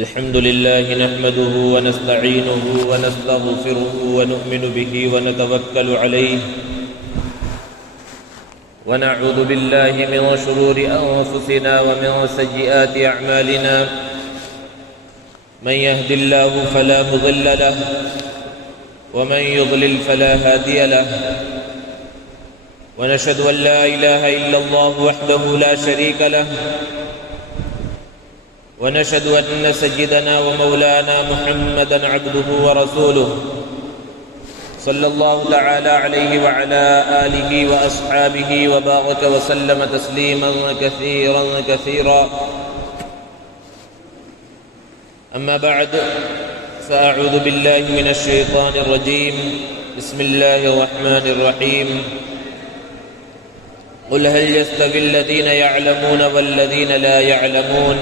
الحمد لله نحمده ونستعينه ونستغفره ونؤمن به ونتوكل عليه ونعوذ بالله من شرور أنفسنا ومن سيئات أعمالنا من يهد الله فلا مضل له ومن يضلل فلا هادي له ونشهد أن لا إله إلا الله وحده لا شريك له ونشهد أن سيدنا ومولانا محمدًا عبده ورسوله صلى الله تعالى عليه وعلى آله وأصحابه وبارك وسلم تسليماً كثيراً كثيراً. أما بعد فأعوذ بالله من الشيطان الرجيم. بسم الله الرحمن الرحيم. قل هل يستوي الذين يعلمون والذين لا يعلمون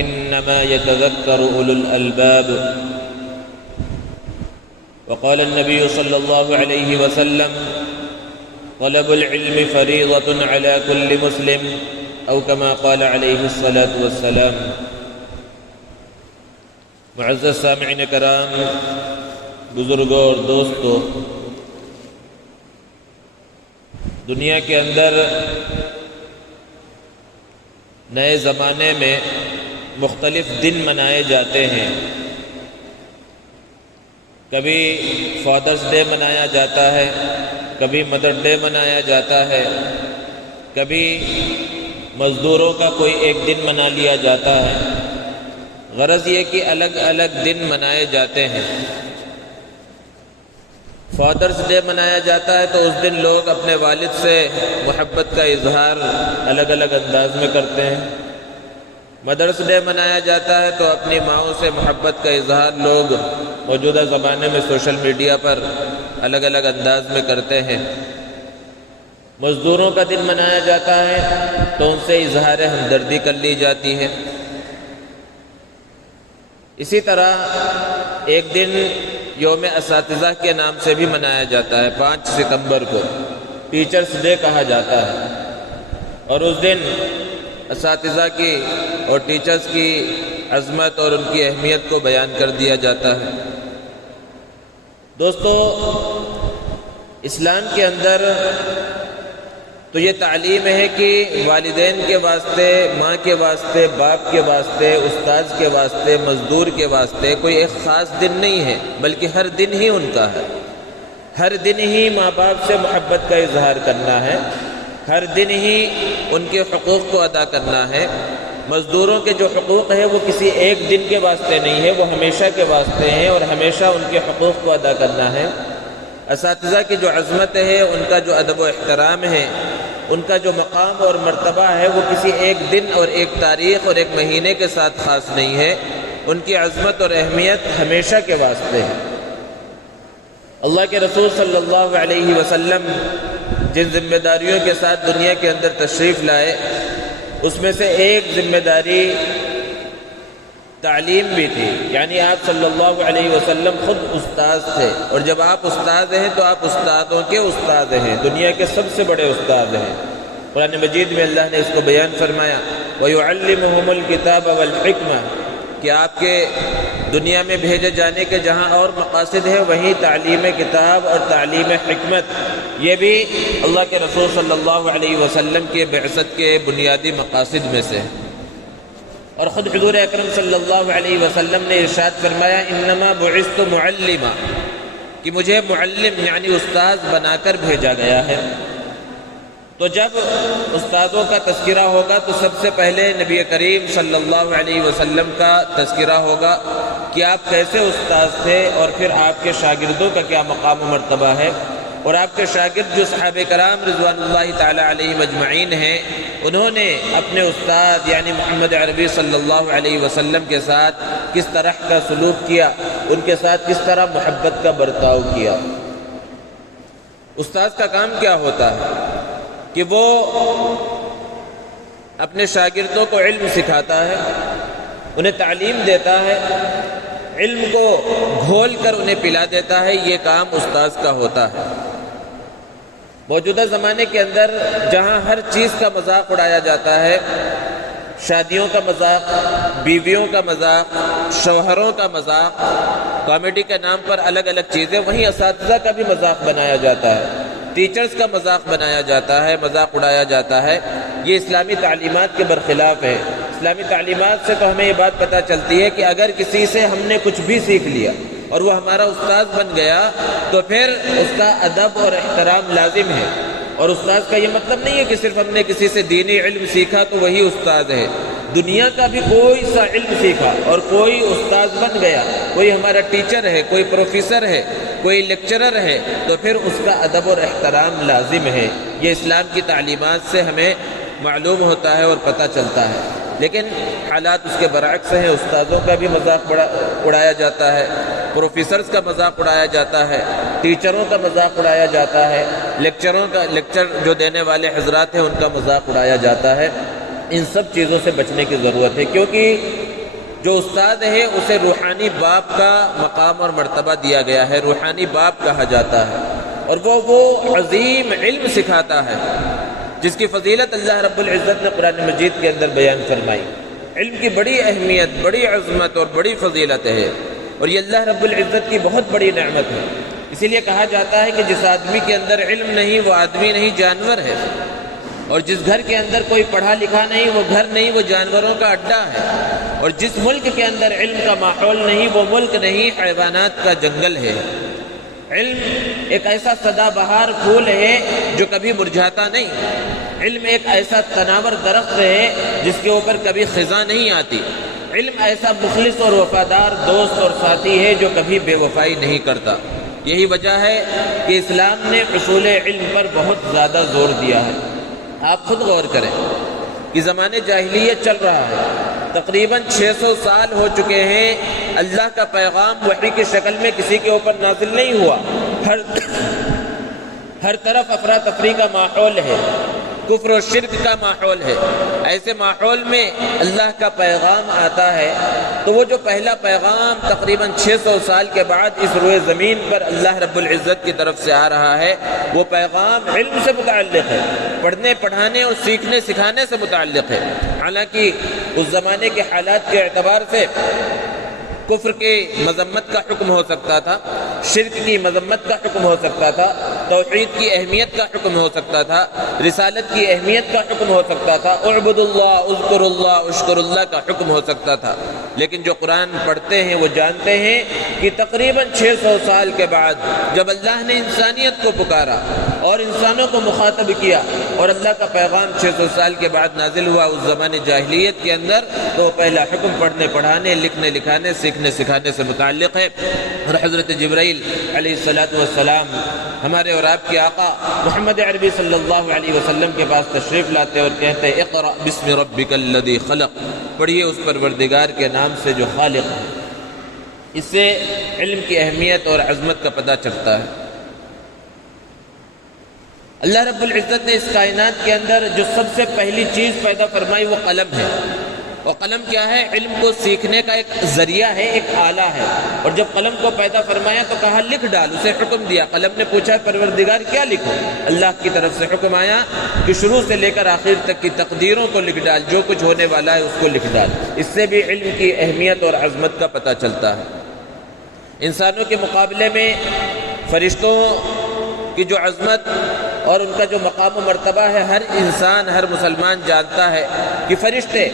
إنما يتذكر أولو الألباب. وقال النبي صلى الله عليه وسلم طلب العلم فريضة على كل مسلم أو كما قال عليه الصلاة والسلام. معزز سامعین کرام، بزرگوں اور دوستوں، دنیا کے اندر نئے زمانے میں مختلف دن منائے جاتے ہیں. کبھی فادرز ڈے منایا جاتا ہے، کبھی مدر ڈے منایا جاتا ہے، کبھی مزدوروں کا کوئی ایک دن منا لیا جاتا ہے. غرض یہ کہ الگ الگ دن منائے جاتے ہیں. فادرز ڈے منایا جاتا ہے تو اس دن لوگ اپنے والد سے محبت کا اظہار الگ الگ انداز میں کرتے ہیں. مدرس ڈے منایا جاتا ہے تو اپنی ماؤں سے محبت کا اظہار لوگ موجودہ زمانے میں سوشل میڈیا پر الگ الگ انداز میں کرتے ہیں. مزدوروں کا دن منایا جاتا ہے تو ان سے اظہار ہمدردی کر لی جاتی ہے. اسی طرح ایک دن یوم اساتذہ کے نام سے بھی منایا جاتا ہے. 5 ستمبر کو ٹیچرز ڈے کہا جاتا ہے، اور اس دن اساتذہ کی اور ٹیچرز کی عظمت اور ان کی اہمیت کو بیان کر دیا جاتا ہے. دوستو، اسلام کے اندر تو یہ تعلیم ہے کہ والدین کے واسطے، ماں کے واسطے، باپ کے واسطے، استاد کے واسطے، مزدور کے واسطے کوئی ایک خاص دن نہیں ہے، بلکہ ہر دن ہی ان کا ہے. ہر دن ہی ماں باپ سے محبت کا اظہار کرنا ہے، ہر دن ہی ان کے حقوق کو ادا کرنا ہے. مزدوروں کے جو حقوق ہیں وہ کسی ایک دن کے واسطے نہیں ہے، وہ ہمیشہ کے واسطے ہیں اور ہمیشہ ان کے حقوق کو ادا کرنا ہے. اساتذہ کی جو عظمت ہے، ان کا جو ادب و احترام ہے، ان کا جو مقام اور مرتبہ ہے، وہ کسی ایک دن اور ایک تاریخ اور ایک مہینے کے ساتھ خاص نہیں ہے. ان کی عظمت اور اہمیت ہمیشہ کے واسطے ہے. اللہ کے رسول صلی اللہ علیہ وسلم جن ذمہ داریوں کے ساتھ دنیا کے اندر تشریف لائے، اس میں سے ایک ذمہ داری تعلیم بھی تھی. یعنی آپ صلی اللہ علیہ وسلم خود استاذ تھے، اور جب آپ استاذ ہیں تو آپ استادوں کے استاد ہیں، دنیا کے سب سے بڑے استاد ہیں. قرآن مجید میں اللہ نے اس کو بیان فرمایا وَيُعَلِّمُهُمُ الْكِتَابَ وَالْحِكْمَةَ، کہ آپ کے دنیا میں بھیجے جانے کے جہاں اور مقاصد ہیں، وہیں تعلیم کتاب اور تعلیم حکمت، یہ بھی اللہ کے رسول صلی اللہ علیہ وسلم کے بعثت کے بنیادی مقاصد میں سے. اور خود حضور اکرم صلی اللہ علیہ وسلم نے ارشاد فرمایا انما بعثت معلما، کہ مجھے معلم یعنی استاذ بنا کر بھیجا گیا ہے. تو جب استاذوں کا تذکرہ ہوگا تو سب سے پہلے نبی کریم صلی اللہ علیہ وسلم کا تذکرہ ہوگا کہ آپ کیسے استاذ تھے، اور پھر آپ کے شاگردوں کا کیا مقام و مرتبہ ہے. اور آپ کے شاگرد جو صحابہ کرام رضوان اللہ تعالی علیہم اجمعین ہیں، انہوں نے اپنے استاد یعنی محمد عربی صلی اللہ علیہ وسلم کے ساتھ کس طرح کا سلوک کیا، ان کے ساتھ کس طرح محبت کا برتاؤ کیا. استاد کا کام کیا ہوتا ہے کہ وہ اپنے شاگردوں کو علم سکھاتا ہے، انہیں تعلیم دیتا ہے، علم کو گھول کر انہیں پلا دیتا ہے. یہ کام استاذ کا ہوتا ہے. موجودہ زمانے کے اندر جہاں ہر چیز کا مذاق اڑایا جاتا ہے، شادیوں کا مذاق، بیویوں کا مذاق، شوہروں کا مذاق، کامیڈی کے نام پر الگ الگ چیزیں، وہیں اساتذہ کا بھی مذاق بنایا جاتا ہے، ٹیچرز کا مذاق بنایا جاتا ہے، مذاق اڑایا جاتا ہے۔ یہ اسلامی تعلیمات کے برخلاف ہے۔ اسلامی تعلیمات سے تو ہمیں یہ بات پتہ چلتی ہے کہ اگر کسی سے ہم نے کچھ بھی سیکھ لیا اور وہ ہمارا استاد بن گیا تو پھر اس کا ادب اور احترام لازم ہے۔ اور استاد کا یہ مطلب نہیں ہے کہ صرف ہم نے کسی سے دینی علم سیکھا تو وہی استاد ہے۔ دنیا کا بھی کوئی سا علم سیکھا اور کوئی استاد بن گیا، کوئی ہمارا ٹیچر ہے، کوئی پروفیسر ہے، کوئی لیکچرر ہے، تو پھر اس کا ادب اور احترام لازم ہے۔ یہ اسلام کی تعلیمات سے ہمیں معلوم ہوتا ہے اور پتہ چلتا ہے۔ لیکن حالات اس کے برعکس ہیں۔ استادوں کا بھی مذاق اڑایا جاتا ہے، پروفیسرز کا مذاق اڑایا جاتا ہے، ٹیچروں کا مذاق اڑایا جاتا ہے، لیکچر جو دینے والے حضرات ہیں ان کا مذاق اڑایا جاتا ہے۔ ان سب چیزوں سے بچنے کی ضرورت ہے، کیونکہ جو استاد ہے اسے روحانی باپ کا مقام اور مرتبہ دیا گیا ہے، روحانی باپ کہا جاتا ہے، اور وہ عظیم علم سکھاتا ہے جس کی فضیلت اللہ رب العزت نے قرآن مجید کے اندر بیان فرمائی۔ علم کی بڑی اہمیت، بڑی عظمت اور بڑی فضیلت ہے، اور یہ اللہ رب العزت کی بہت بڑی نعمت ہے۔ اسی لیے کہا جاتا ہے کہ جس آدمی کے اندر علم نہیں وہ آدمی نہیں، جانور ہے، اور جس گھر کے اندر کوئی پڑھا لکھا نہیں وہ گھر نہیں، وہ جانوروں کا اڈا ہے، اور جس ملک کے اندر علم کا ماحول نہیں وہ ملک نہیں، حیوانات کا جنگل ہے۔ علم ایک ایسا سدا بہار پھول ہے جو کبھی مرجھاتا نہیں، علم ایک ایسا تناور درخت ہے جس کے اوپر کبھی خزاں نہیں آتی، علم ایسا مخلص اور وفادار دوست اور ساتھی ہے جو کبھی بے وفائی نہیں کرتا۔ یہی وجہ ہے کہ اسلام نے حصول علم پر بہت زیادہ زور دیا ہے۔ آپ خود غور کریں کہ زمانے جاہلیت چل رہا ہے، تقریباً 600 سال ہو چکے ہیں، اللہ کا پیغام وحی کی شکل میں کسی کے اوپر نازل نہیں ہوا، ہر طرف افراتفری کا ماحول ہے، کفر و شرک کا ماحول ہے۔ ایسے ماحول میں اللہ کا پیغام آتا ہے تو وہ جو پہلا پیغام تقریباً 600 سال کے بعد اس روئے زمین پر اللہ رب العزت کی طرف سے آ رہا ہے، وہ پیغام علم سے متعلق ہے، پڑھنے پڑھانے اور سیکھنے سکھانے سے متعلق ہے۔ حالانکہ اس زمانے کے حالات کے اعتبار سے کفر کی مذمت کا حکم ہو سکتا تھا، شرک کی مذمت کا حکم ہو سکتا تھا، توحید کی اہمیت کا حکم ہو سکتا تھا، رسالت کی اہمیت کا حکم ہو سکتا تھا، اعبد اللہ، اذکر اللہ، اشکر اللہ کا حکم ہو سکتا تھا۔ لیکن جو قرآن پڑھتے ہیں وہ جانتے ہیں کہ تقریباً 600 سال کے بعد جب اللہ نے انسانیت کو پکارا اور انسانوں کو مخاطب کیا اور اللہ کا پیغام 600 سال کے بعد نازل ہوا اس زمانے جاہلیت کے اندر، تو وہ پہلا حکم پڑھنے پڑھانے، لکھنے لکھانے، سیکھنے سکھانے سے متعلق ہے۔ اور حضرت جبرائیل علیہ السلام ہمارے اور آپ کے آقا محمد عربی صلی اللہ علیہ وسلم کے پاس تشریف لاتے اور کہتے اقرأ بسم ربک الذی خلق، پڑھیے اس پروردگار کے نام سے جو خالق ہے۔ اس سے علم کی اہمیت اور عظمت کا پتہ چلتا ہے۔ اللہ رب العزت نے اس کائنات کے اندر جو سب سے پہلی چیز پیدا فرمائی وہ قلم ہے، اور قلم کیا ہے؟ علم کو سیکھنے کا ایک ذریعہ ہے، ایک آلہ ہے۔ اور جب قلم کو پیدا فرمایا تو کہا لکھ ڈال، اسے حکم دیا۔ قلم نے پوچھا پروردگار کیا لکھوں؟ اللہ کی طرف سے حکم آیا کہ شروع سے لے کر آخر تک کی تقدیروں کو لکھ ڈال، جو کچھ ہونے والا ہے اس کو لکھ ڈال۔ اس سے بھی علم کی اہمیت اور عظمت کا پتہ چلتا ہے۔ انسانوں کے مقابلے میں فرشتوں کی جو عظمت اور ان کا جو مقام و مرتبہ ہے، ہر انسان، ہر مسلمان جانتا ہے کہ فرشتے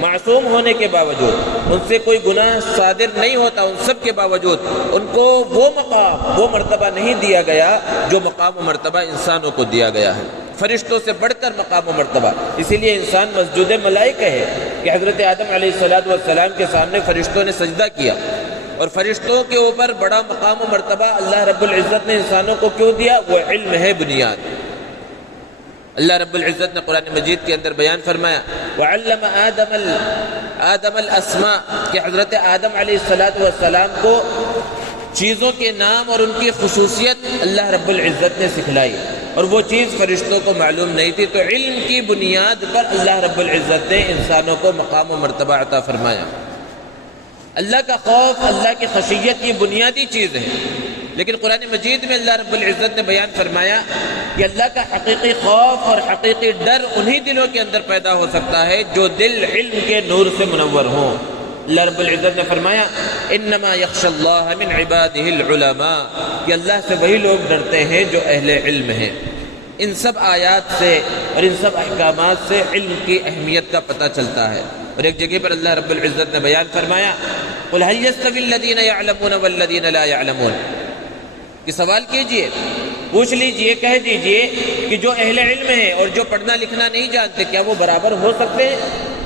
معصوم ہونے کے باوجود، ان سے کوئی گناہ صادر نہیں ہوتا، ان سب کے باوجود ان کو وہ مقام، وہ مرتبہ نہیں دیا گیا جو مقام و مرتبہ انسانوں کو دیا گیا ہے، فرشتوں سے بڑھ کر مقام و مرتبہ۔ اسی لیے انسان مسجود ملائکہ ہے کہ حضرت آدم علیہ السلام کے سامنے فرشتوں نے سجدہ کیا، اور فرشتوں کے اوپر بڑا مقام و مرتبہ اللہ رب العزت نے انسانوں کو کیوں دیا؟ وہ علم ہے، بنیاد۔ اللہ رب العزت نے قرآن مجید کے اندر بیان فرمایا وَعَلَّمَ آدم الْأَسْمَاءَ کہ حضرت آدم علیہ السلام کو چیزوں کے نام اور ان کی خصوصیت اللہ رب العزت نے سکھلائی، اور وہ چیز فرشتوں کو معلوم نہیں تھی۔ تو علم کی بنیاد پر اللہ رب العزت نے انسانوں کو مقام و مرتبہ عطا فرمایا۔ اللہ کا خوف، اللہ کی خشیت کی بنیادی چیز ہے، لیکن قرآن مجید میں اللہ رب العزت نے بیان فرمایا کہ اللہ کا حقیقی خوف اور حقیقی ڈر انہی دلوں کے اندر پیدا ہو سکتا ہے جو دل علم کے نور سے منور ہوں۔ اللہ رب العزت نے فرمایا انما یخشی اللہ من عبادہ العلماء، کہ اللہ سے وہی لوگ ڈرتے ہیں جو اہل علم ہیں۔ ان سب آیات سے اور ان سب احکامات سے علم کی اہمیت کا پتہ چلتا ہے۔ اور ایک جگہ پر اللہ رب العزت نے بیان فرمایا قل هل يستوي الذين يعلمون والذين لا يعلمون، کہ سوال کیجئے، پوچھ لیجئے، کہہ دیجئے کہ جو اہل علم ہیں اور جو پڑھنا لکھنا نہیں جانتے کیا وہ برابر ہو سکتے ہیں؟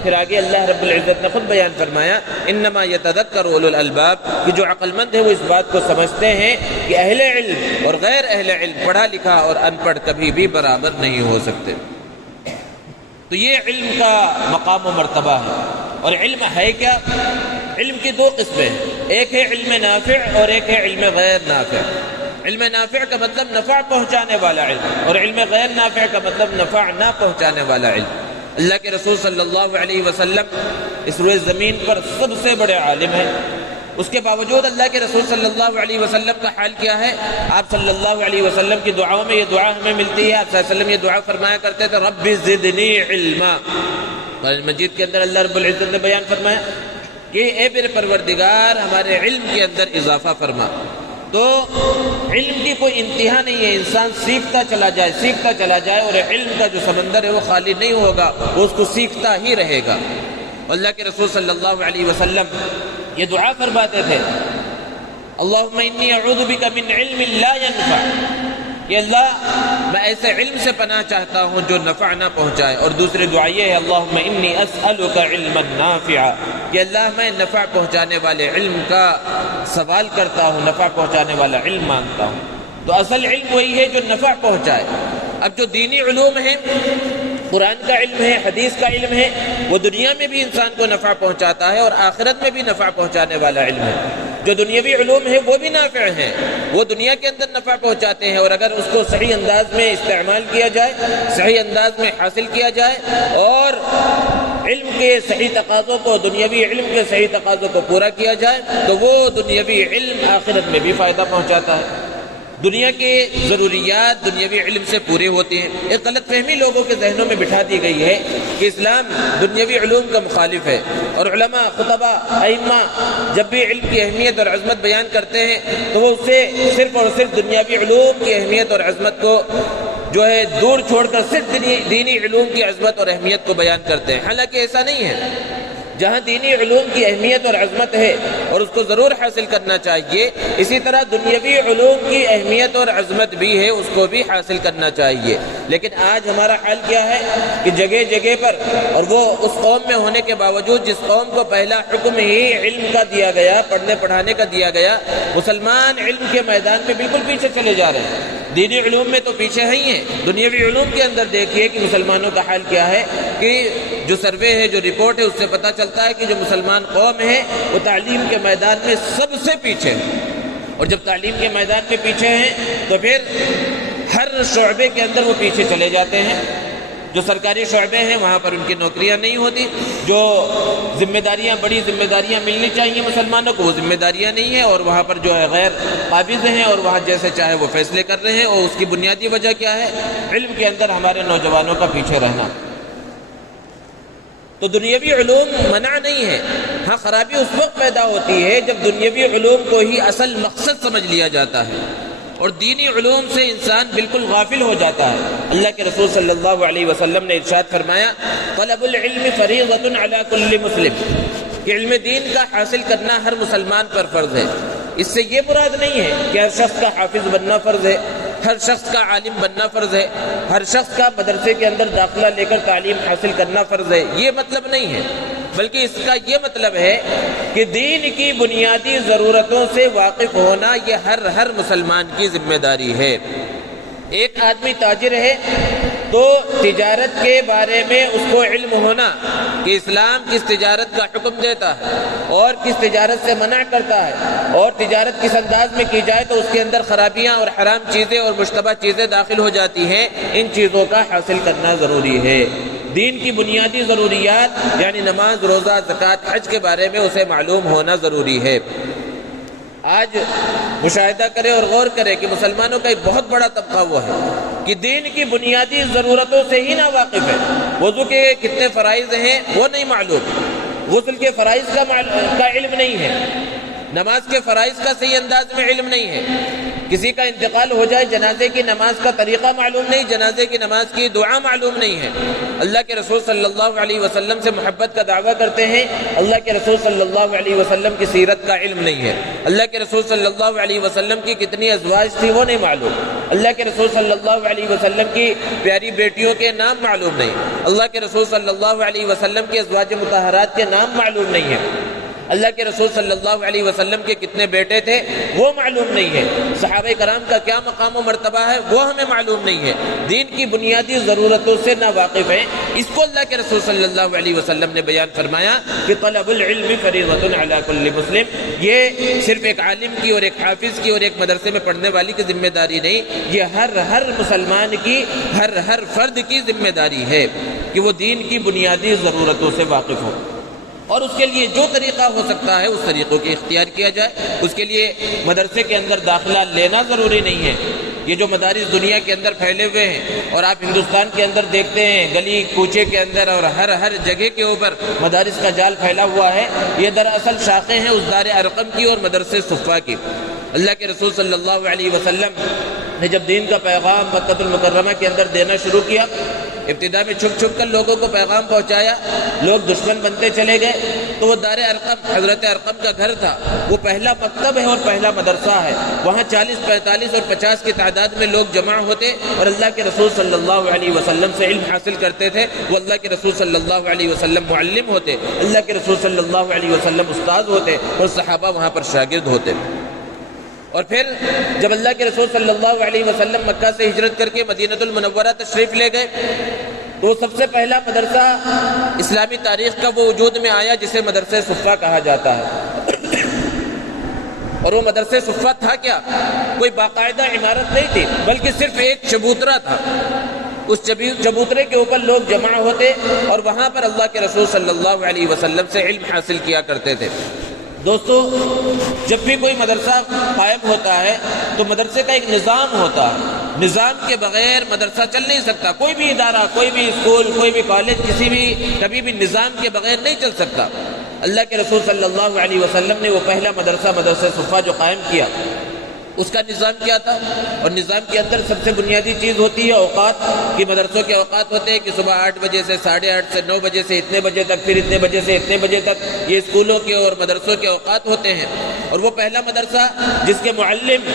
پھر آگے اللہ رب العزت نے خود بیان فرمایا انما يتذکر اولو الالباب، کہ جو عقل مند ہے وہ اس بات کو سمجھتے ہیں کہ اہل علم اور غیر اہل علم، پڑھا لکھا اور ان پڑھ کبھی بھی برابر نہیں ہو سکتے۔ تو یہ علم کا مقام و مرتبہ ہے۔ اور علم ہے کیا؟ علم کی دو قسمیں ہیں، ایک ہے علم نافع اور ایک ہے علم غیر نافع۔ علم نافع کا مطلب نفع پہنچانے والا علم، اور علم غیر نافع کا مطلب نفع نہ پہنچانے والا علم۔ اللہ کے رسول صلی اللہ علیہ وسلم اس روئے زمین پر سب سے بڑے عالم ہیں، اس کے باوجود اللہ کے رسول صلی اللہ علیہ وسلم کا حال کیا ہے؟ آپ صلی اللہ علیہ وسلم کی دعاؤں میں یہ دعا ہمیں ملتی ہے۔ آپ صلی اللہ علیہ وسلم یہ دعا فرمایا کرتے تھے رب زدنی علما۔ قرآن مجید کے اندر اللہ رب العزت نے بیان فرمایا کہ اے میرے پروردگار ہمارے علم کے اندر اضافہ فرما۔ تو علم کی کوئی انتہا نہیں ہے، انسان سیکھتا چلا جائے اور علم کا جو سمندر ہے وہ خالی نہیں ہوگا، وہ اس کو سیکھتا ہی رہے گا۔ اللہ کے رسول صلی اللہ علیہ وسلم یہ دعا فرماتے تھے اللہم انی اعوذ بک من علم لا ینفع، کہ اللہ میں ایسے علم سے پناہ چاہتا ہوں جو نفع نہ پہنچائے۔ اور دوسری دعا یہ ہے اللہم انی اسألک علما نافعا، کہ اللہ میں نفع پہنچانے والے علم کا سوال کرتا ہوں، نفع پہنچانے والا علم مانگتا ہوں۔ تو اصل علم وہی ہے جو نفع پہنچائے۔ اب جو دینی علوم ہیں، قرآن کا علم ہے، حدیث کا علم ہے، وہ دنیا میں بھی انسان کو نفع پہنچاتا ہے اور آخرت میں بھی نفع پہنچانے والا علم ہے۔ جو دنیاوی علوم ہے وہ بھی نافع ہیں، وہ دنیا کے اندر نفع پہنچاتے ہیں، اور اگر اس کو صحیح انداز میں استعمال کیا جائے، صحیح انداز میں حاصل کیا جائے اور علم کے صحیح تقاضوں کو، دنیاوی علم کے صحیح تقاضوں کو پورا کیا جائے تو وہ دنیاوی علم آخرت میں بھی فائدہ پہنچاتا ہے۔ دنیا کے ضروریات دنیاوی علم سے پورے ہوتے ہیں۔ ایک غلط فہمی لوگوں کے ذہنوں میں بٹھا دی گئی ہے کہ اسلام دنیاوی علوم کا مخالف ہے، اور علماء، خطباء، ائمہ جب بھی علم کی اہمیت اور عظمت بیان کرتے ہیں تو وہ اس سے صرف اور صرف دنیاوی علوم کی اہمیت اور عظمت کو جو ہے دور چھوڑ کر صرف دینی علوم کی عظمت اور اہمیت کو بیان کرتے ہیں، حالانکہ ایسا نہیں ہے۔ جہاں دینی علوم کی اہمیت اور عظمت ہے اور اس کو ضرور حاصل کرنا چاہیے، اسی طرح دنیاوی علوم کی اہمیت اور عظمت بھی ہے، اس کو بھی حاصل کرنا چاہیے۔ لیکن آج ہمارا حال کیا ہے کہ جگہ جگہ پر، اور وہ اس قوم میں ہونے کے باوجود جس قوم کو پہلا حکم ہی علم کا دیا گیا، پڑھنے پڑھانے کا دیا گیا، مسلمان علم کے میدان میں بالکل پیچھے چلے جا رہے ہیں۔ دینی علوم میں تو پیچھے ہی ہیں، دنیاوی علوم کے اندر دیکھیے کہ مسلمانوں کا حال کیا ہے، کہ جو سروے ہے، جو رپورٹ ہے، اس سے پتہ چلتا ہے کہ جو مسلمان قوم ہے وہ تعلیم کے میدان میں سب سے پیچھے ہے۔ اور جب تعلیم کے میدان میں پیچھے ہیں تو پھر ہر شعبے کے اندر وہ پیچھے چلے جاتے ہیں۔ جو سرکاری شعبے ہیں وہاں پر ان کی نوکریاں نہیں ہوتی، جو ذمہ داریاں، بڑی ذمہ داریاں ملنی چاہیے مسلمانوں کو، وہ ذمہ داریاں نہیں ہیں، اور وہاں پر جو ہے غیر قابض ہیں اور وہاں جیسے چاہے وہ فیصلے کر رہے ہیں۔ اور اس کی بنیادی وجہ کیا ہے؟ علم کے اندر ہمارے نوجوانوں کا پیچھے رہنا۔ تو دنیاوی علوم منع نہیں ہے، ہاں خرابی اس وقت پیدا ہوتی ہے جب دنیاوی علوم کو ہی اصل مقصد سمجھ لیا جاتا ہے اور دینی علوم سے انسان بالکل غافل ہو جاتا ہے۔ اللہ کے رسول صلی اللہ علیہ وسلم نے ارشاد فرمایا طلب العلم فریضۃ علی کل مسلم، کہ علم دین کا حاصل کرنا ہر مسلمان پر فرض ہے۔ اس سے یہ مراد نہیں ہے کہ ہر شخص کا حافظ بننا فرض ہے، ہر شخص کا عالم بننا فرض ہے، ہر شخص کا مدرسے کے اندر داخلہ لے کر تعلیم حاصل کرنا فرض ہے، یہ مطلب نہیں ہے، بلکہ اس کا یہ مطلب ہے کہ دین کی بنیادی ضرورتوں سے واقف ہونا یہ ہر مسلمان کی ذمہ داری ہے۔ ایک آدمی تاجر ہے تو تجارت کے بارے میں اس کو علم ہونا کہ اسلام کس تجارت کا حکم دیتا ہے اور کس تجارت سے منع کرتا ہے، اور تجارت کس انداز میں کی جائے تو اس کے اندر خرابیاں اور حرام چیزیں اور مشتبہ چیزیں داخل ہو جاتی ہیں، ان چیزوں کا حاصل کرنا ضروری ہے۔ دین کی بنیادی ضروریات یعنی نماز، روزہ، زکوٰۃ، حج کے بارے میں اسے معلوم ہونا ضروری ہے۔ آج مشاہدہ کرے اور غور کرے کہ مسلمانوں کا ایک بہت بڑا طبقہ وہ ہے کہ دین کی بنیادی ضرورتوں سے ہی ناواقف ہے. وضو کے کتنے فرائض ہیں وہ نہیں معلوم، غسل کے فرائض کا علم نہیں ہے، نماز کے فرائض کا صحیح انداز میں علم نہیں ہے، کسی کا انتقال ہو جائے جنازے کی نماز کا طریقہ معلوم نہیں، جنازے کی نماز کی دعا معلوم نہیں ہے. اللہ کے رسول صلی اللہ علیہ وسلم سے محبت کا دعویٰ کرتے ہیں، اللہ کے رسول صلی اللہ علیہ وسلم کی سیرت کا علم نہیں ہے، اللہ کے رسول صلی اللہ علیہ وسلم کی کتنی ازواج تھی وہ نہیں معلوم، اللہ کے رسول صلی اللہ علیہ وسلم کی پیاری بیٹیوں کے نام معلوم نہیں، اللہ کے رسول صلی اللہ علیہ وسلم کے ازواج مطہرات کے نام معلوم نہیں ہے، اللہ کے رسول صلی اللہ علیہ وسلم کے کتنے بیٹے تھے وہ معلوم نہیں ہے، صحابہ کرام کا کیا مقام و مرتبہ ہے وہ ہمیں معلوم نہیں ہے، دین کی بنیادی ضرورتوں سے ناواقف ہیں. اس کو اللہ کے رسول صلی اللہ علیہ وسلم نے بیان فرمایا کہ طلب العلم فریضۃ علی کل مسلم. یہ صرف ایک عالم کی اور ایک حافظ کی اور ایک مدرسے میں پڑھنے والی کی ذمہ داری نہیں، یہ ہر مسلمان کی، ہر فرد کی ذمہ داری ہے کہ وہ دین کی بنیادی ضرورتوں سے واقف ہو، اور اس کے لیے جو طریقہ ہو سکتا ہے اس طریقوں کی اختیار کیا جائے. اس کے لیے مدرسے کے اندر داخلہ لینا ضروری نہیں ہے. یہ جو مدارس دنیا کے اندر پھیلے ہوئے ہیں اور آپ ہندوستان کے اندر دیکھتے ہیں گلی کوچے کے اندر اور ہر جگہ کے اوپر مدارس کا جال پھیلا ہوا ہے، یہ دراصل شاخیں ہیں اس دار ارقم کی اور مدرسے صفا کی. اللہ کے رسول صلی اللہ علیہ وسلم نے جب دین کا پیغام مکہ المکرمہ کے اندر دینا شروع کیا، ابتدا میں چھپ کر لوگوں کو پیغام پہنچایا، لوگ دشمن بنتے چلے گئے، تو وہ دار ارقم حضرت ارقم کا گھر تھا، وہ پہلا مکتب ہے اور پہلا مدرسہ ہے، وہاں 40 45 اور 50 کی تعداد میں لوگ جمع ہوتے اور اللہ کے رسول صلی اللہ علیہ وسلم سے علم حاصل کرتے تھے. وہ اللہ کے رسول صلی اللہ علیہ وسلم معلم ہوتے، اللہ کے رسول صلی اللہ علیہ وسلم استاد ہوتے اور صحابہ وہاں پر شاگرد ہوتے. اور پھر جب اللہ کے رسول صلی اللہ علیہ وسلم مکہ سے ہجرت کر کے مدینہ المنورہ تشریف لے گئے تو سب سے پہلا مدرسہ اسلامی تاریخ کا وہ وجود میں آیا جسے مدرسہ صفا کہا جاتا ہے. اور وہ مدرسہ صفا تھا کیا؟ کوئی باقاعدہ عمارت نہیں تھی بلکہ صرف ایک چبوترا تھا. اس چبوترے کے اوپر لوگ جمع ہوتے اور وہاں پر اللہ کے رسول صلی اللہ علیہ وسلم سے علم حاصل کیا کرتے تھے. دوستو، جب بھی کوئی مدرسہ قائم ہوتا ہے تو مدرسے کا ایک نظام ہوتا ہے، نظام کے بغیر مدرسہ چل نہیں سکتا. کوئی بھی ادارہ، کوئی بھی اسکول، کوئی بھی کالج کبھی بھی نظام کے بغیر نہیں چل سکتا. اللہ کے رسول صلی اللہ علیہ وسلم نے وہ پہلا مدرسہ صفا جو قائم کیا، اس کا نظام کیا تھا؟ اور نظام کے اندر سب سے بنیادی چیز ہوتی ہے اوقات کی. مدرسوں کے اوقات ہوتے ہیں کہ صبح 8 بجے سے 8:30 سے 9 بجے سے اتنے بجے تک، پھر اتنے بجے سے اتنے بجے تک. یہ اسکولوں کے اور مدرسوں کے اوقات ہوتے ہیں. اور وہ پہلا مدرسہ جس کے معلم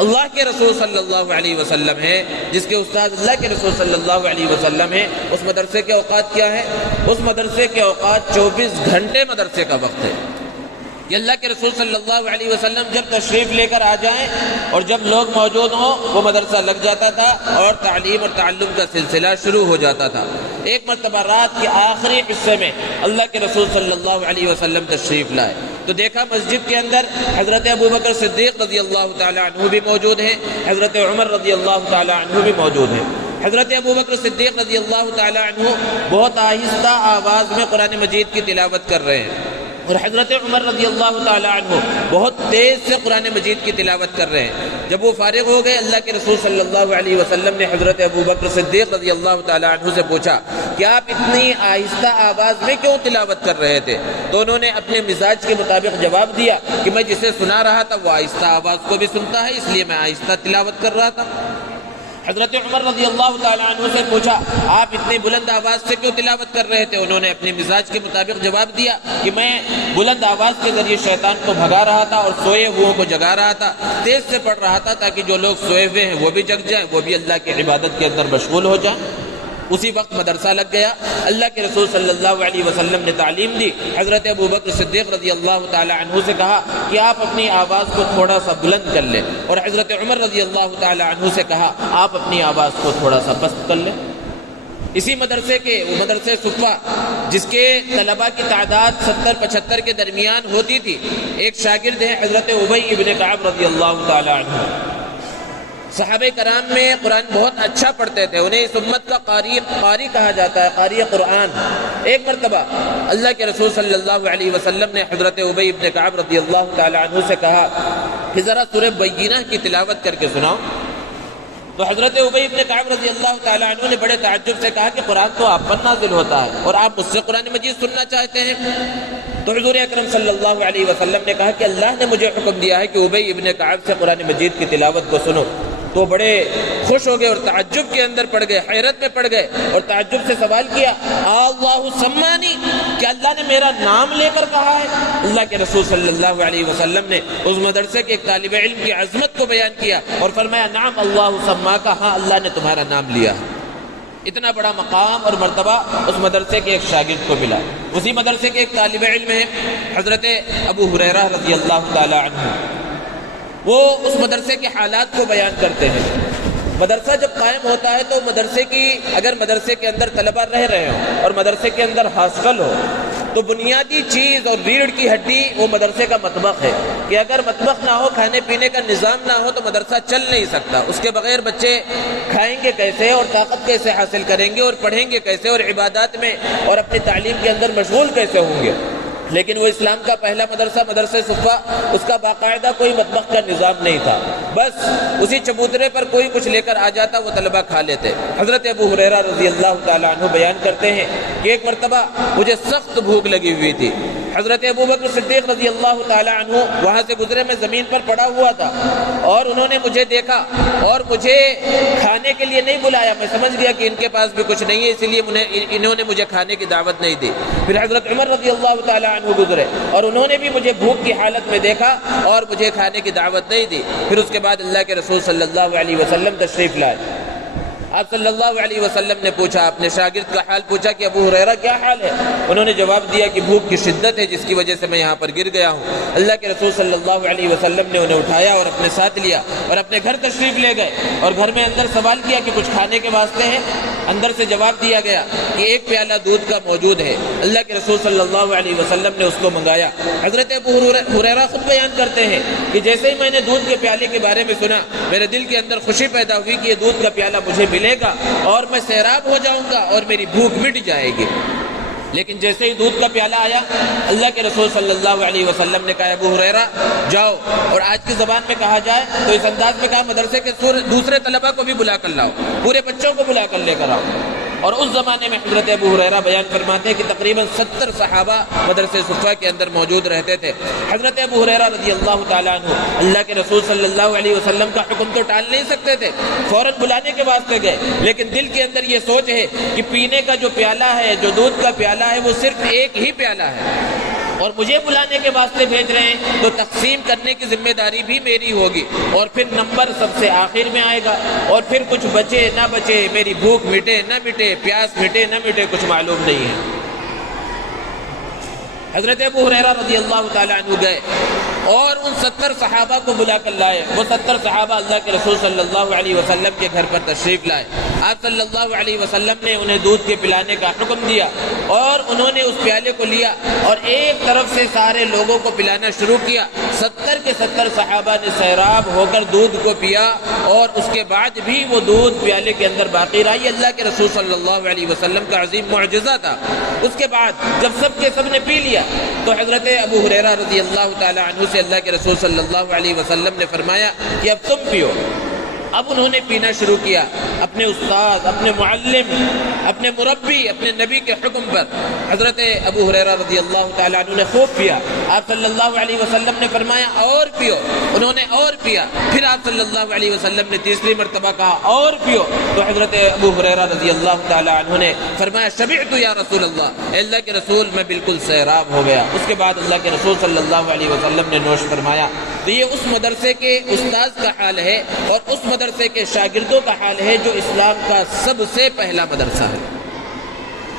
اللہ کے رسول صلی اللہ علیہ وسلم ہے، جس کے استاد اللہ کے رسول صلی اللہ علیہ وسلم ہے، اس مدرسے کے اوقات کیا ہے؟ اس مدرسے کے اوقات 24 گھنٹے مدرسے کا وقت ہے. کہ اللہ کے رسول صلی اللہ علیہ وسلم جب تشریف لے کر آ جائیں اور جب لوگ موجود ہوں وہ مدرسہ لگ جاتا تھا اور تعلیم اور تعلم کا سلسلہ شروع ہو جاتا تھا. ایک مرتبہ رات کے آخری حصے میں اللہ کے رسول صلی اللہ علیہ وسلم تشریف لائے تو دیکھا مسجد کے اندر حضرت ابوبکر صدیق رضی اللہ تعالی عنہ بھی موجود ہیں، حضرت عمر رضی اللہ تعالی عنہ بھی موجود ہیں. حضرت ابوبکر صدیق رضی اللہ تعالی عنہ بہت آہستہ آواز میں قرآن مجید کی تلاوت کر رہے ہیں اور حضرت عمر رضی اللہ تعالی عنہ بہت تیز سے قرآن مجید کی تلاوت کر رہے ہیں. جب وہ فارغ ہو گئے اللہ کے رسول صلی اللہ علیہ وسلم نے حضرت ابوبکر صدیق رضی اللہ تعالی عنہ سے پوچھا کہ آپ اتنی آہستہ آواز میں کیوں تلاوت کر رہے تھے؟ تو انہوں نے اپنے مزاج کے مطابق جواب دیا کہ میں جسے سنا رہا تھا وہ آہستہ آواز کو بھی سنتا ہے، اس لیے میں آہستہ تلاوت کر رہا تھا. حضرت عمر رضی اللہ تعالیٰ عنہ سے پوچھا آپ اتنی بلند آواز سے کیوں تلاوت کر رہے تھے؟ انہوں نے اپنے مزاج کے مطابق جواب دیا کہ میں بلند آواز کے ذریعے شیطان کو بھگا رہا تھا اور سوئے ہوئے کو جگا رہا تھا، تیز سے پڑھ رہا تھا تاکہ جو لوگ سوئے ہوئے ہیں وہ بھی جگ جائیں، وہ بھی اللہ کی عبادت کے اندر مشغول ہو جائیں. اسی وقت مدرسہ لگ گیا. اللہ کے رسول صلی اللہ علیہ وسلم نے تعلیم دی. حضرت ابوبکر صدیق رضی اللہ تعالی عنہ سے کہا کہ آپ اپنی آواز کو تھوڑا سا بلند کر لیں، اور حضرت عمر رضی اللہ تعالی عنہ سے کہا آپ اپنی آواز کو تھوڑا سا پست کر لیں. اسی مدرسے کے وہ مدرسے صفا جس کے طلباء کی تعداد 70-75 کے درمیان ہوتی تھی، ایک شاگرد ہیں حضرت ابی ابن کعب رضی اللہ تعالی عنہ. صحابہ کرام میں قرآن بہت اچھا پڑھتے تھے، انہیں اس امت کا قاری کہا جاتا ہے، قاری قرآن. ایک مرتبہ اللہ کے رسول صلی اللہ علیہ وسلم نے حضرت ابی ابن کعب رضی اللہ تعالی عنہ سے کہا کہ ذرا سورہ بینہ کی تلاوت کر کے سناؤ۔ تو حضرت ابی بن کعب رضی اللہ تعالیٰ عنہ نے بڑے تعجب سے کہا کہ قرآن تو آپ پر نازل ہوتا ہے اور آپ مجھ سے قرآن مجید سننا چاہتے ہیں؟ تو حضور اکرم صلی اللہ علیہ وسلم نے کہا کہ اللہ نے مجھے حکم دیا ہے کہ ابی بن کعب سے قرآن مجید کی تلاوت کو سنو۔ تو بڑے خوش ہو گئے اور تعجب کے اندر پڑ گئے، حیرت میں پڑ گئے اور تعجب سے سوال کیا، اللہ سمانی، کیا اللہ نے میرا نام لے کر کہا ہے؟ اللہ کے رسول صلی اللہ علیہ وسلم نے اس مدرسے کے ایک طالب علم کی عظمت کو بیان کیا اور فرمایا، نعم اللہ سماکا، ہاں اللہ نے تمہارا نام لیا۔ اتنا بڑا مقام اور مرتبہ اس مدرسے کے ایک شاگرد کو ملا۔ اسی مدرسے کے ایک طالب علم ہے حضرت ابو ہریرہ رضی اللہ تعالی عنہ، وہ اس مدرسے کے حالات کو بیان کرتے ہیں۔ مدرسہ جب قائم ہوتا ہے تو اگر مدرسے کے اندر طلبہ رہ رہے ہوں اور مدرسے کے اندر ہاسٹل ہو تو بنیادی چیز اور ریڑھ کی ہڈی وہ مدرسے کا مطبخ ہے کہ اگر مطبخ نہ ہو، کھانے پینے کا نظام نہ ہو تو مدرسہ چل نہیں سکتا۔ اس کے بغیر بچے کھائیں گے کیسے اور طاقت کیسے حاصل کریں گے اور پڑھیں گے کیسے اور عبادات میں اور اپنی تعلیم کے اندر مشغول کیسے ہوں گے؟ لیکن وہ اسلام کا پہلا مدرسہ مدرسہ صفا، اس کا باقاعدہ کوئی مطبخ کا نظام نہیں تھا، بس اسی چبوترے پر کوئی کچھ لے کر آ جاتا، وہ طلبہ کھا لیتے۔ حضرت ابو ہریرہ رضی اللہ تعالیٰ عنہ بیان کرتے ہیں کہ ایک مرتبہ مجھے سخت بھوک لگی ہوئی تھی۔ حضرت ابو بکر صدیق رضی اللہ تعالیٰ عنہ وہاں سے گزرے، میں زمین پر پڑا ہوا تھا اور انہوں نے مجھے دیکھا اور مجھے کھانے کے لیے نہیں بلایا۔ میں سمجھ گیا کہ ان کے پاس بھی کچھ نہیں ہے، اسی لیے انہوں نے مجھے کھانے کی دعوت نہیں دی۔ پھر حضرت عمر رضی اللہ تعالیٰ عنہ گزرے اور انہوں نے بھی مجھے بھوک کی حالت میں دیکھا اور مجھے کھانے کی دعوت نہیں دی۔ پھر اس کے بعد اللہ کے رسول صلی اللہ علیہ وسلم تشریف لائے۔ آپ صلی اللہ علیہ وسلم نے پوچھا، اپنے شاگرد کا حال پوچھا کہ ابو ہریرہ کیا حال ہے؟ انہوں نے جواب دیا کہ بھوک کی شدت ہے جس کی وجہ سے میں یہاں پر گر گیا ہوں۔ اللہ کے رسول صلی اللہ علیہ وسلم نے انہیں اٹھایا اور اپنے ساتھ لیا اور اپنے گھر تشریف لے گئے اور گھر میں اندر سوال کیا کہ کچھ کھانے کے واسطے ہیں؟ اندر سے جواب دیا گیا کہ ایک پیالہ دودھ کا موجود ہے۔ اللہ کے رسول صلی اللہ علیہ وسلم نے اس کو منگایا۔ حضرت ابو ہریرہ خود بیان کرتے ہیں کہ جیسے ہی میں نے دودھ کے پیالے کے بارے میں سنا، میرے دل کے اندر خوشی پیدا ہوئی کہ یہ دودھ کا پیالہ مجھے ملے گا اور میں سیراب ہو جاؤں گا اور میری بھوک مٹ جائے گی۔ لیکن جیسے ہی دودھ کا پیالہ آیا، اللہ کے رسول صلی اللہ علیہ وسلم نے کہا، ابو ہریرہ جاؤ، اور آج کی زبان میں کہا جائے تو اس انداز میں کہا، مدرسے کے دوسرے طلبہ کو بھی بلا کر لاؤ، پورے بچوں کو بلا کر لے کر آؤ۔ اور اس زمانے میں حضرت ابو ہریرہ بیان فرماتے ہیں کہ تقریباً 70 صحابہ مدرسے صفا کے اندر موجود رہتے تھے۔ حضرت ابو ہریرہ رضی اللہ تعالیٰ عنہ اللہ کے رسول صلی اللہ علیہ وسلم کا حکم تو ٹال نہیں سکتے تھے، فوراً بلانے کے واسطے گئے، لیکن دل کے اندر یہ سوچ ہے کہ پینے کا جو پیالہ ہے، جو دودھ کا پیالہ ہے، وہ صرف ایک ہی پیالہ ہے اور مجھے بلانے کے واسطے بھیج رہے ہیں تو تقسیم کرنے کی ذمہ داری بھی میری ہوگی، اور پھر نمبر سب سے آخر میں آئے گا، اور پھر کچھ بچے نہ بچے، میری بھوک مٹے نہ مٹے، پیاس مٹے نہ مٹے، کچھ معلوم نہیں ہے۔ حضرت ابو ہریرہ رضی اللہ تعالیٰ عنہ گئے اور ان 70 صحابہ کو بلا کر لائے۔ وہ 70 صحابہ اللہ کے رسول صلی اللہ علیہ وسلم کے گھر پر تشریف لائے۔ آپ صلی اللہ علیہ وسلم نے انہیں دودھ کے پلانے کا حکم دیا اور انہوں نے اس پیالے کو لیا اور ایک طرف سے سارے لوگوں کو پلانا شروع کیا۔ 70 کے 70 صحابہ نے سیراب ہو کر دودھ کو پیا اور اس کے بعد بھی وہ دودھ پیالے کے اندر باقی رہا۔ یہ اللہ کے رسول صلی اللہ علیہ وسلم کا عظیم معجزہ تھا۔ اس کے بعد جب سب کے سب نے پی لیا تو حضرت ابو ہریرہ رضی اللہ تعالی عنہ سے اللہ کے رسول صلی اللہ علیہ وسلم نے فرمایا کہ اب تم پیو۔ اب انہوں نے پینا شروع کیا، اپنے استاد، اپنے معلم، اپنے مربی، اپنے نبی کے حکم پر۔ حضرت ابو ہریرہ رضی اللہ تعالیٰ عنہ نے خوب پیا۔ آپ صلی اللہ علیہ وسلم نے فرمایا اور پیو، انہوں نے اور پیا۔ پھر آپ صلی اللہ علیہ وسلم نے تیسری مرتبہ کہا اور پیو، تو حضرت ابو ہریرہ رضی اللہ تعالیٰ عنہ نے فرمایا شبعت یا رسول اللہ، اے اللہ کے رسول میں بالکل سیراب ہو گیا۔ اس کے بعد اللہ کے رسول صلی اللہ علیہ وسلم نے نوش فرمایا۔ تو یہ اس مدرسے کے استاد کا حال ہے اور اس مدرسے کے شاگردوں کا حال ہے جو اسلام کا سب سے پہلا مدرسہ ہے۔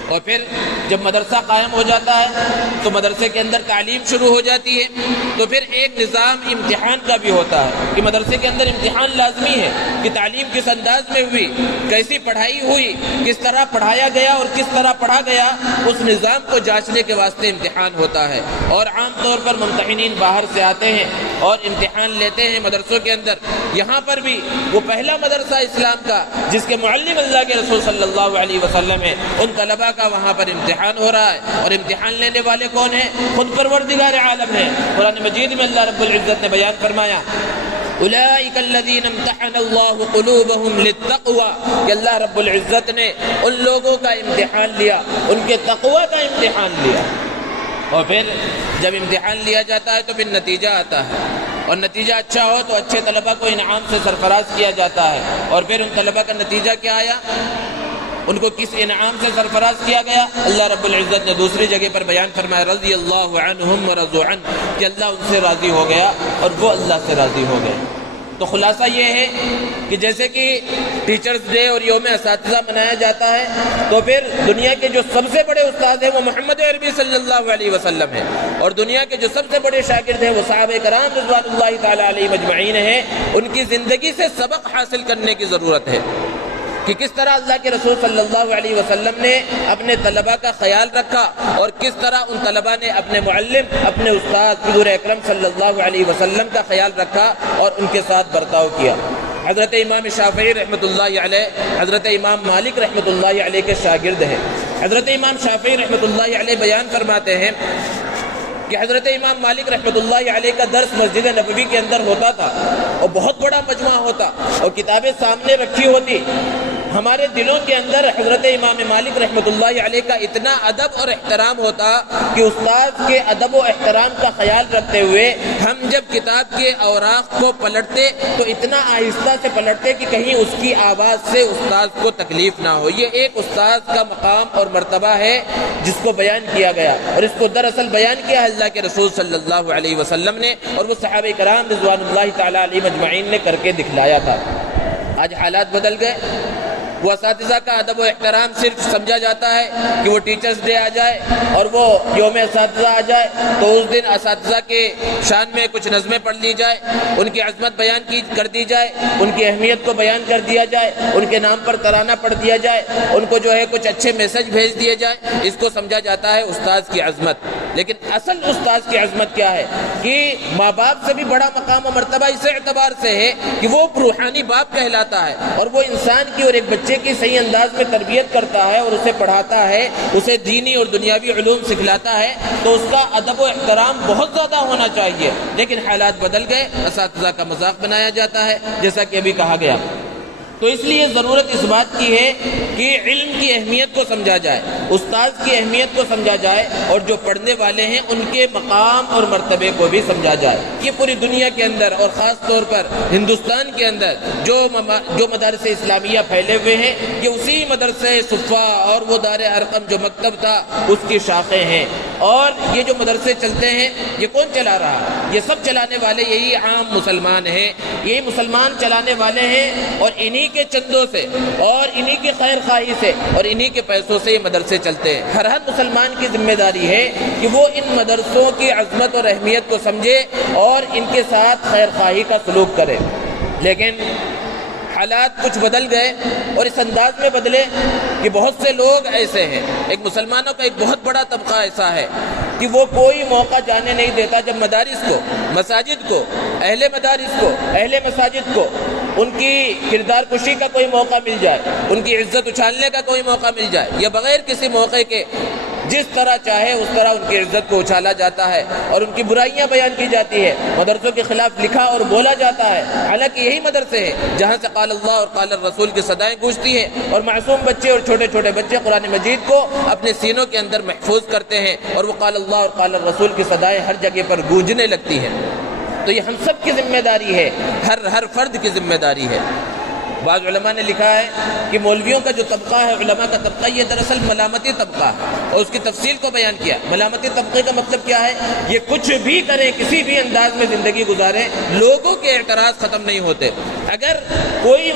اور پھر جب مدرسہ قائم ہو جاتا ہے تو مدرسے کے اندر تعلیم شروع ہو جاتی ہے، تو پھر ایک نظام امتحان کا بھی ہوتا ہے کہ مدرسے کے اندر امتحان لازمی ہے کہ تعلیم کس انداز میں ہوئی، کیسی پڑھائی ہوئی، کس طرح پڑھایا گیا اور کس طرح پڑھا گیا، اس نظام کو جانچنے کے واسطے امتحان ہوتا ہے۔ اور عام طور پر ممتحنین باہر سے آتے ہیں اور امتحان لیتے ہیں مدرسوں کے اندر. یہاں پر بھی وہ پہلا مدرسہ اسلام کا جس کے معلم اللہ کے رسول صلی اللہ علیہ وسلم ہیں، ان طلباء کا وہاں پر امتحان ہو رہا ہے. اور امتحان لینے والے کون ہیں؟ خود پروردگار عالم ہیں. قرآن مجید میں اللہ رب العزت نے بیان فرمایا اولئک الذین امتحن اللہ قلوبہم للتقوی، کہ اللہ رب العزت نے ان لوگوں کا امتحان لیا، ان کے تقوی کا امتحان لیا. اور پھر جب امتحان لیا جاتا ہے تو پھر نتیجہ آتا ہے، اور نتیجہ اچھا ہو تو اچھے طلباء کو انعام سے سرفراز کیا جاتا ہے. اور پھر ان طلباء کا نتیجہ کیا آیا؟ ان کو کس انعام سے سرفراز کیا گیا؟ اللہ رب العزت نے دوسری جگہ پر بیان فرمایا رضی اللہ عنہم ورضوا عنہ، کہ اللہ ان سے راضی ہو گیا اور وہ اللہ سے راضی ہو گئے. تو خلاصہ یہ ہے کہ جیسے کہ ٹیچرز ڈے اور یوم اساتذہ منایا جاتا ہے، تو پھر دنیا کے جو سب سے بڑے استاد ہیں وہ محمد عربی صلی اللہ علیہ وسلم ہیں، اور دنیا کے جو سب سے بڑے شاگرد ہیں وہ صحابہ کرام رضوان اللہ تعالی علیہ مجمعین ہیں. ان کی زندگی سے سبق حاصل کرنے کی ضرورت ہے کہ کس طرح اللہ کے رسول صلی اللہ علیہ وسلم نے اپنے طلباء کا خیال رکھا، اور کس طرح ان طلباء نے اپنے معلم، اپنے استاد حضور اکرم صلی اللہ علیہ وسلم کا خیال رکھا اور ان کے ساتھ برتاؤ کیا. حضرت امام شافعی رحمۃ اللہ علیہ حضرت امام مالک رحمۃ اللہ علیہ کے شاگرد ہیں. حضرت امام شافعی رحمۃ اللہ علیہ بیان فرماتے ہیں کہ حضرت امام مالک رحمۃ اللہ علیہ کا درس مسجد نبوی کے اندر ہوتا تھا، اور بہت بڑا مجمع ہوتا، اور کتابیں سامنے رکھی ہوتی. ہمارے دلوں کے اندر حضرت امام مالک رحمۃ اللہ علیہ کا اتنا ادب اور احترام ہوتا کہ استاد کے ادب و احترام کا خیال رکھتے ہوئے ہم جب کتاب کے اوراق کو پلٹتے تو اتنا آہستہ سے پلٹتے کہ کہیں اس کی آواز سے استاد کو تکلیف نہ ہو. یہ ایک استاد کا مقام اور مرتبہ ہے جس کو بیان کیا گیا، اور اس کو دراصل بیان کیا اللہ کے رسول صلی اللہ علیہ وسلم نے، اور وہ صحابہ کرام رضوان اللہ تعالی علیہ مجمعین نے کر کے دکھلایا تھا. آج حالات بدل گئے. وہ اساتذہ کا ادب و احترام صرف سمجھا جاتا ہے کہ وہ ٹیچرز ڈے آ جائے اور وہ یوم اساتذہ آ جائے تو اس دن اساتذہ کے شان میں کچھ نظمیں پڑھ لی جائے، ان کی عظمت بیان کر دی جائے، ان کی اہمیت کو بیان کر دیا جائے، ان کے نام پر ترانہ پڑھ دیا جائے، ان کو جو ہے کچھ اچھے میسج بھیج دیے جائے. اس کو سمجھا جاتا ہے استاد کی عظمت. لیکن اصل استاد کی عظمت کیا ہے کہ ماں باپ سے بھی بڑا مقام و مرتبہ اس اعتبار سے ہے کہ وہ روحانی باپ کہلاتا ہے، اور وہ انسان کی اور ایک بچے کی صحیح انداز میں تربیت کرتا ہے اور اسے پڑھاتا ہے، اسے دینی اور دنیاوی علوم سکھلاتا ہے. تو اس کا ادب و احترام بہت زیادہ ہونا چاہیے. لیکن حالات بدل گئے، اساتذہ کا مذاق بنایا جاتا ہے جیسا کہ ابھی کہا گیا. تو اس لیے ضرورت اس بات کی ہے کہ علم کی اہمیت کو سمجھا جائے، استاد کی اہمیت کو سمجھا جائے، اور جو پڑھنے والے ہیں ان کے مقام اور مرتبے کو بھی سمجھا جائے. یہ پوری دنیا کے اندر اور خاص طور پر ہندوستان کے اندر جو مدارس اسلامیہ پھیلے ہوئے ہیں، یہ اسی مدرسے صفا اور وہ دار ارقم جو مکتب تھا اس کی شاخیں ہیں. اور یہ جو مدرسے چلتے ہیں یہ کون چلا رہا؟ یہ سب چلانے والے یہی عام مسلمان ہیں، یہی مسلمان چلانے والے ہیں، اور انہی کے چندوں سے اور انہی کی خیر خواہی سے اور انہی کے پیسوں سے یہ مدرسے چلتے ہیں. ہر مسلمان کی ذمہ داری ہے کہ وہ ان مدرسوں کی عظمت اور اہمیت کو سمجھے اور ان کے ساتھ خیر خواہی کا سلوک کرے. لیکن حالات کچھ بدل گئے، اور اس انداز میں بدلے کہ بہت سے لوگ ایسے ہیں، ایک مسلمانوں کا ایک بہت بڑا طبقہ ایسا ہے کہ وہ کوئی موقع جانے نہیں دیتا جب مدارس کو، مساجد کو، اہل مدارس کو، اہل مساجد کو ان کی کردار کشی کا کوئی موقع مل جائے، ان کی عزت اچھالنے کا کوئی موقع مل جائے، یا بغیر کسی موقع کے جس طرح چاہے اس طرح ان کی عزت کو اچھالا جاتا ہے اور ان کی برائیاں بیان کی جاتی ہے، مدرسوں کے خلاف لکھا اور بولا جاتا ہے. حالانکہ یہی مدرسے ہیں جہاں سے قال اللہ اور قال الرسول کی صدائیں گونجتی ہیں، اور معصوم بچے اور چھوٹے چھوٹے بچے قرآن مجید کو اپنے سینوں کے اندر محفوظ کرتے ہیں، اور وہ قال اللہ اور قال الرسول کی صدائیں ہر جگہ پر گونجنے لگتی ہیں. تو یہ ہم سب کی ذمہ داری ہے، ہر فرد کی ذمہ داری ہے. بعض علماء نے لکھا ہے کہ مولویوں کا جو طبقہ ہے، علماء کا طبقہ، یہ دراصل ملامتی طبقہ ہے، اور اس کی تفصیل کو بیان کیا. ملامتی طبقے کا مطلب کیا ہے؟ یہ کچھ بھی کریں، کسی بھی انداز میں زندگی گزاریں، لوگوں کے اعتراض ختم نہیں ہوتے. اگر کوئی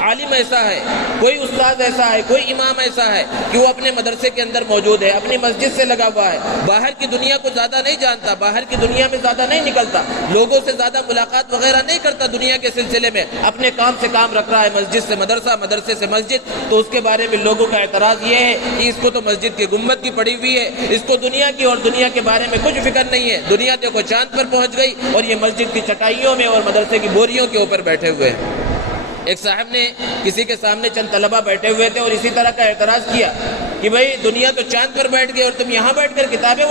عالم ایسا ہے، کوئی استاد ایسا ہے، کوئی امام ایسا ہے کہ وہ اپنے مدرسے کے اندر موجود ہے، اپنی مسجد سے لگا ہوا ہے، باہر کی دنیا کو زیادہ نہیں جانتا، باہر کی دنیا میں زیادہ نہیں نکلتا، لوگوں سے زیادہ ملاقات وغیرہ نہیں کرتا دنیا کے سلسلے میں، اپنے کام سے کام رکھ رہا ہے، مسجد سے مدرسہ، مدرسے سے مسجد، تو اس کے بارے میں لوگوں کا اعتراض یہ ہے کہ اس کو تو مسجد کے گنبد کی پڑی ہوئی ہے، اس کو دنیا کی اور دنیا کے بارے میں کچھ فکر نہیں ہے، دنیا دیکھو چاند پر پہنچ گئی اور یہ مسجد کی چٹائیوں میں اور مدرسے کی بوریوں کے اوپر بیٹھے ہوئے ہیں۔ ایک صاحب نے کسی کے سامنے چند طلبہ بیٹھے ہوئے تھے اور اسی طرح کا اعتراض کیا کہ بھئی دنیا تو چاند پر بیٹھ گئی اور تم یہاں بیٹھ کر کتابیں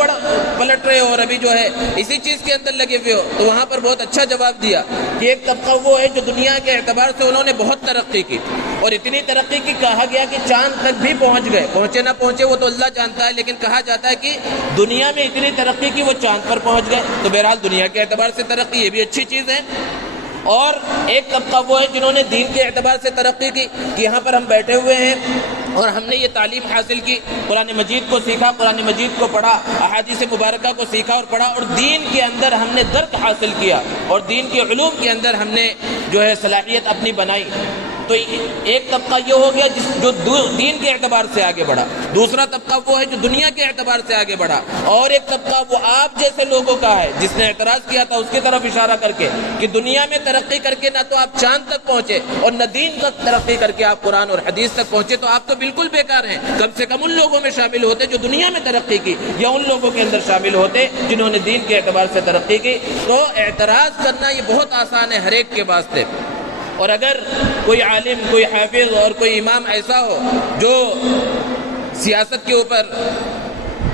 پلٹ رہے ہو اور ابھی جو ہے اسی چیز کے اندر لگے ہوئے ہو۔ تو وہاں پر بہت اچھا جواب دیا کہ ایک طبقہ وہ ہے جو دنیا کے اعتبار سے انہوں نے بہت ترقی کی اور اتنی ترقی کی کہا گیا کہ چاند تک بھی پہنچ گئے، پہنچے نہ پہنچے وہ تو اللہ جانتا ہے، لیکن کہا جاتا ہے کہ دنیا میں اتنی ترقی کی وہ چاند پر پہنچ گئے۔ تو بہرحال دنیا کے اعتبار سے ترقی یہ بھی اچھی چیز ہے۔ اور ایک طبقہ وہ ہے جنہوں نے دین کے اعتبار سے ترقی کی کہ یہاں پر ہم بیٹھے ہوئے ہیں اور ہم نے یہ تعلیم حاصل کی، قرآن مجید کو سیکھا، قرآن مجید کو پڑھا، احادیث مبارکہ کو سیکھا اور پڑھا، اور دین کے اندر ہم نے درک حاصل کیا اور دین کے علوم کے اندر ہم نے جو ہے صلاحیت اپنی بنائی۔ تو ایک طبقہ یہ ہو گیا جو دین کے اعتبار سے آگے بڑھا، دوسرا طبقہ وہ ہے جو دنیا کے اعتبار سے آگے بڑھا، اور ایک طبقہ وہ آپ جیسے لوگوں کا ہے جس نے اعتراض کیا تھا اس کی طرف اشارہ کر کے کہ دنیا میں ترقی کر کے نہ تو آپ چاند تک پہنچے اور نہ دین تک ترقی کر کے آپ قرآن اور حدیث تک پہنچے، تو آپ تو بالکل بیکار ہیں۔ کم سے کم ان لوگوں میں شامل ہوتے جو دنیا میں ترقی کی، یا ان لوگوں کے اندر شامل ہوتے جنہوں نے دین کے اعتبار سے ترقی کی۔ تو اعتراض کرنا یہ بہت آسان ہے ہر ایک کے واسطے، اور اگر کوئی عالم، کوئی حافظ اور کوئی امام ایسا ہو جو سیاست کے اوپر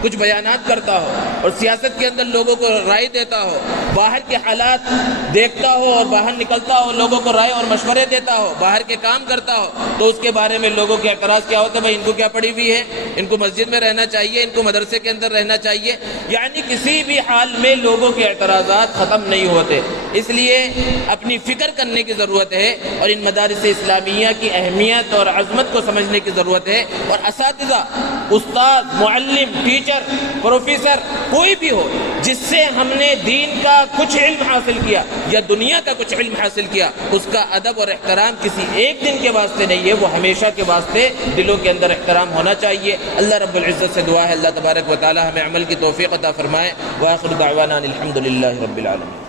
کچھ بیانات کرتا ہو اور سیاست کے اندر لوگوں کو رائے دیتا ہو، باہر کے حالات دیکھتا ہو اور باہر نکلتا ہو، لوگوں کو رائے اور مشورے دیتا ہو، باہر کے کام کرتا ہو، تو اس کے بارے میں لوگوں کے اعتراض کیا ہوتا ہے؟ بھائی ان کو کیا پڑی ہوئی ہے، ان کو مسجد میں رہنا چاہیے، ان کو مدرسے کے اندر رہنا چاہیے۔ یعنی کسی بھی حال میں لوگوں کے اعتراضات ختم نہیں ہوتے، اس لیے اپنی فکر کرنے کی ضرورت ہے اور ان مدارس اسلامیہ کی اہمیت اور عظمت کو سمجھنے کی ضرورت ہے۔ اور اساتذہ، استاد، معلم، ٹیچر، پروفیسر، کوئی بھی ہو جس سے ہم نے دین کا کچھ علم حاصل کیا یا دنیا کا کچھ علم حاصل کیا، اس کا ادب اور احترام کسی ایک دن کے واسطے نہیں ہے، وہ ہمیشہ کے واسطے دلوں کے اندر احترام ہونا چاہیے۔ اللہ رب العزت سے دعا ہے اللہ تبارک و تعالی ہمیں عمل کی توفیق عطا فرمائے۔ وآخر دعوانا الحمد للہ رب العالمین۔